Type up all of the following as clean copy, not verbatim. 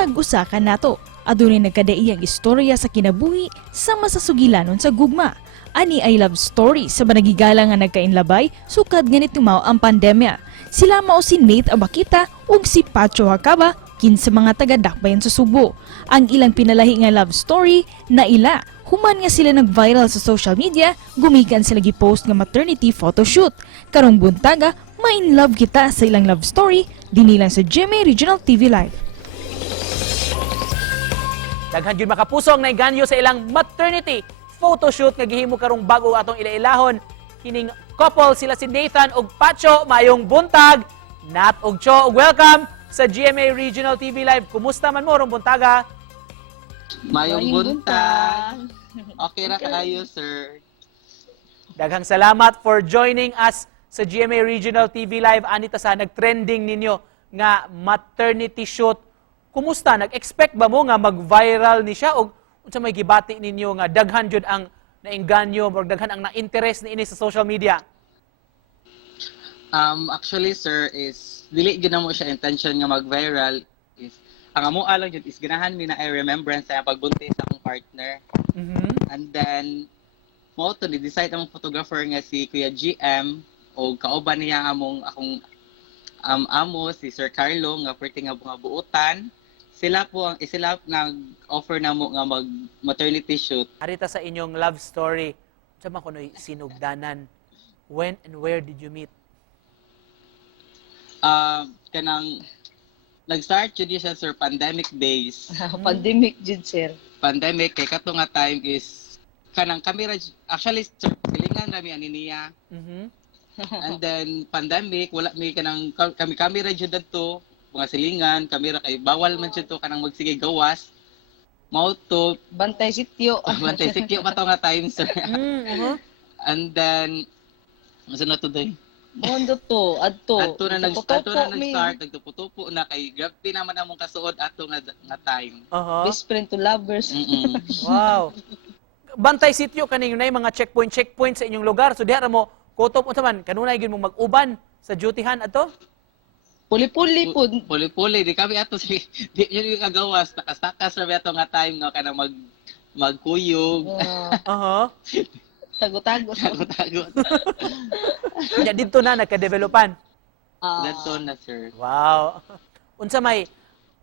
Matag usa ka nato. Adunay nagkadaiyang istorya sa kinabuhi sa masasugilanon sa gugma. Ani ay love story sa banagigala nga nagkainlabay sukad nganit tumaw ang pandemya. Sila mao si Nate Abakita ug si Pacho Hakaba kinsa mga taga-dakbayan sa Subo. Ang ilang pinalahi nga love story na ila human nga sila nag-viral sa social media, gumikan sila gi-post nga maternity photoshoot. Karong buntaga, ma-in love kita sa ilang love story dinilang sa GMA Regional TV Live. Daghan gyud makapuso ang naiganyo sa ilang maternity photoshoot nga gihimo karong bago atong ilailahon. Kining couple sila si Nathan ug Pacho, mayong buntag. Nat ug Cho, welcome sa GMA Regional TV Live. Kumusta man mo rong buntaga? Mayong buntag. Okay ra kaayo, sir. Daghang salamat for joining us sa GMA Regional TV Live. Anita sa nagtrending ninyo nga maternity shoot. Kumusta? Nag-expect ba mo nga mag-viral ni siya o unsa may gibati ninyo nga daghan jud ang nainganyo o daghan ang na-interest niini sa social media? Actually, sir, is dili gyud na mo siya intention nga mag-viral. Is ang amo alang jud is ganahan mi na ay remembrance sa pagbuntis sa akong partner. And then mo to ni-decide ang photographer nga si Kuya GM o kauban niya akong amo si Sir Carlo nga perti nga mga buutan. Sila nag-offer na mo nga mag-maternity shoot. Arita sa inyong love story, sa man kunoy sinugdanan. When and where did you meet? Kanang nag-start jud siya, sir, pandemic days. Pandemic jud, sir. Pandemic kay kato nga time is kanang kamera actually, sir, silingan rami ani niya. And then pandemic wala mi kanang kami kamera jud adto, mga silingan, kamera kay bawal man jud to kanang magsige gawas. Mao to Bantay sityo. bantay sikyo pa to nga time, sir. And then ano na to day? Mondo to, adto. Ato na nag-start, nagtupo-tupo na kay grabe naman among kasuod ato nga time. Best friend to lovers. Wow. Bantay sityo kaning nay mga checkpoint sa inyong lugar. So diha ra mo kutop unsa man kanunay gyud mo mag-uban sa dutyhan ato? Puli-puli po. Puli-puli di kami ato si di yun yung kagawas takas-takas ra ato nga time nga kanang magkuyog. Tago-tago. Tago-tago. Ya dito na nagka-developan. That's all na, sir. Wow. Unsa may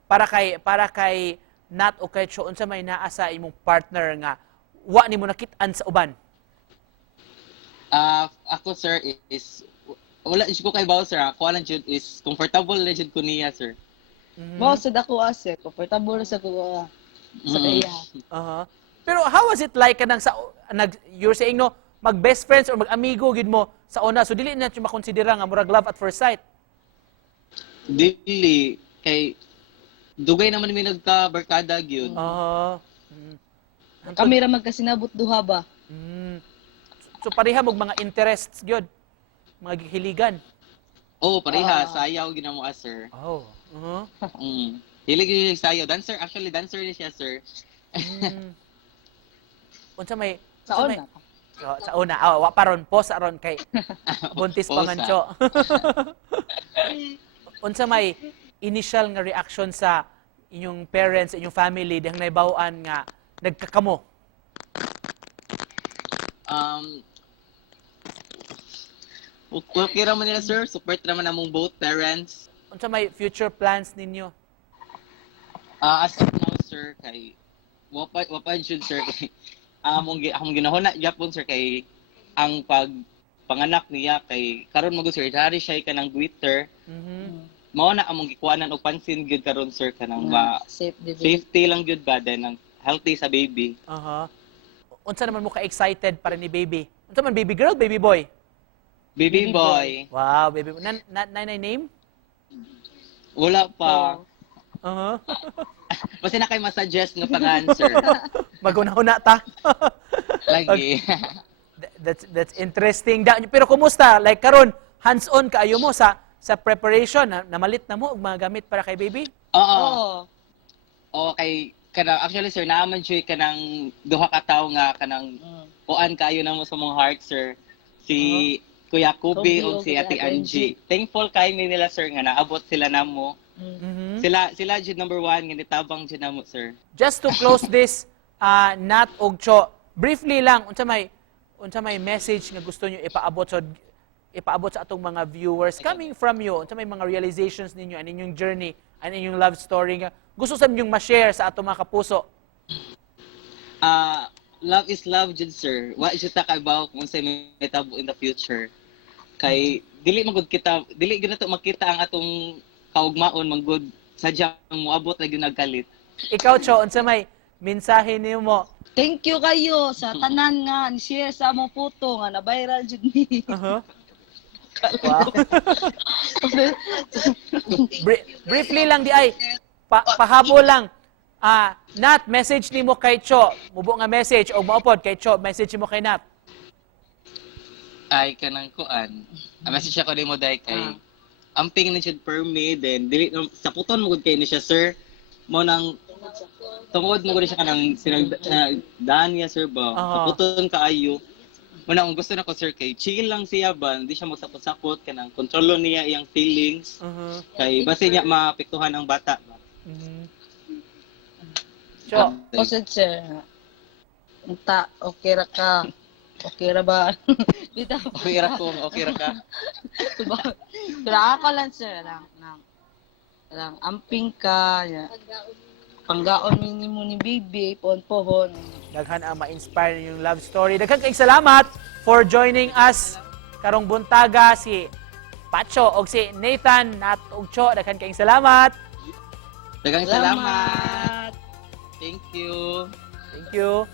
para kay Nat o kay Cho, unsa may naa sa imong partner nga wa nimo nakit-an sa uban? Ako, sir, is wala jud ko kay bawo, sir. Ako lang jud is comfortable na jud ko niya, sir. Mo sa dako ase, comfortable sa ko sa kaya. Pero how was it like kanang sa you're saying no mag best friends or mag amigo gid mo sa una, so dili na siya makonsidera nga murag love at first sight? Dili kay dugay naman mi nagka-barkada gyud. Kamera magkasinabot duha ba? So pareha mo mga interests gyud, mga hiligan. Oo, pareha sayaw ginamo, sir. Hilig yung sayaw. Dancer, actually dancer niya siya, sir. Unsa may Sa una. sa una, wa paron pos aron kay buntis pa man Cho. Unsa may initial nga reaction sa inyong parents, inyong family dihang nahibaw-an nga nagkakamo? Okay naman nila, sir. Support naman namong both parents. Unsa may future plans ninyo? As of now, sir, kay wapa jud, sir, kay among ginahuna Japon, sir, kay ang panganak niya kay karon mo, sir, hari siya kanang Twitter. Mao na among gikuanan og pansin gyud karon, sir, kanang safety lang gyud ba then ang healthy sa baby. Unsa naman mo ka-excited para ni baby? Unsa man, baby girl, baby boy? Baby boy. Wow, baby boy. Nanay name? Wala pa. Basta na kayo masuggest nga pangan, sir. Maguna-una ta. Lagi. That's interesting. Pero kumusta? Like karon, hands-on kaayo mo sa preparation, namalit na mo og mga gamit para kay baby? Oo. Okay, kanang actually, sir, naaman siya kanang duha ka tawo nga kanang kuan kayo na mo sa mong heart, sir. Si Kuya Kubi o si Ate Angie. Thankful kay nila, sir, nga naabot sila namo. Sila jud number 1 nga nitabang jud namo, sir. Just to close this, Nat og Cho, briefly lang, unsa may message nga gusto niyo ipaabot sa atong mga viewers coming from you, unsa may mga realizations ninyo, an inyong journey, an inyong love story nga gusto sa inyong ma-share sa atong mga kapuso? Love is love jud, sir. Wa jud ta kaibaw kung sa mitabo in the future. Kay dili gyud nato makita ang atong kaugmaon manggod sadyang moabot na gyud nagkalit. Ikaw, Cho, unsa may mensahe nimo? Thank you kayo sa tanan nga ni-share sa among photo nga na-viral jud ni. Wow. Briefly lang di ay pahabol lang. Nat, message nimo kay Cho. Mubo nga message o maupod kay Cho, message mo kay Nat. Ay kanang kuan. Ang message ako nimo dai kay amping na siya per me, then dili sa puton mo gud kay ni siya, sir. Mo nang tungod mo gud siya kanang sinagdaan niya, sir ba. Sa puton kaayo. Mo nang gusto nako, sir, kay chill lang siya ba, hindi siya magsapot-sapot kanang kontrolo niya iyang feelings. Kay basi niya maapektuhan ang bata. Cho, Posed sir. Unta, okay ra ka. Okay ra ba? Bitaw. Okay ra ka. Pero ako lang sir, lang amping ka. Panggaon minimo ni baby, pohon. daghan ang ma-inspire yung love story. Daghan kayong salamat for joining us karong buntaga si Pacho o si Nathan Nat ug Cho. Daghan kayong salamat. Daghang salamat. Thank you. Thank you.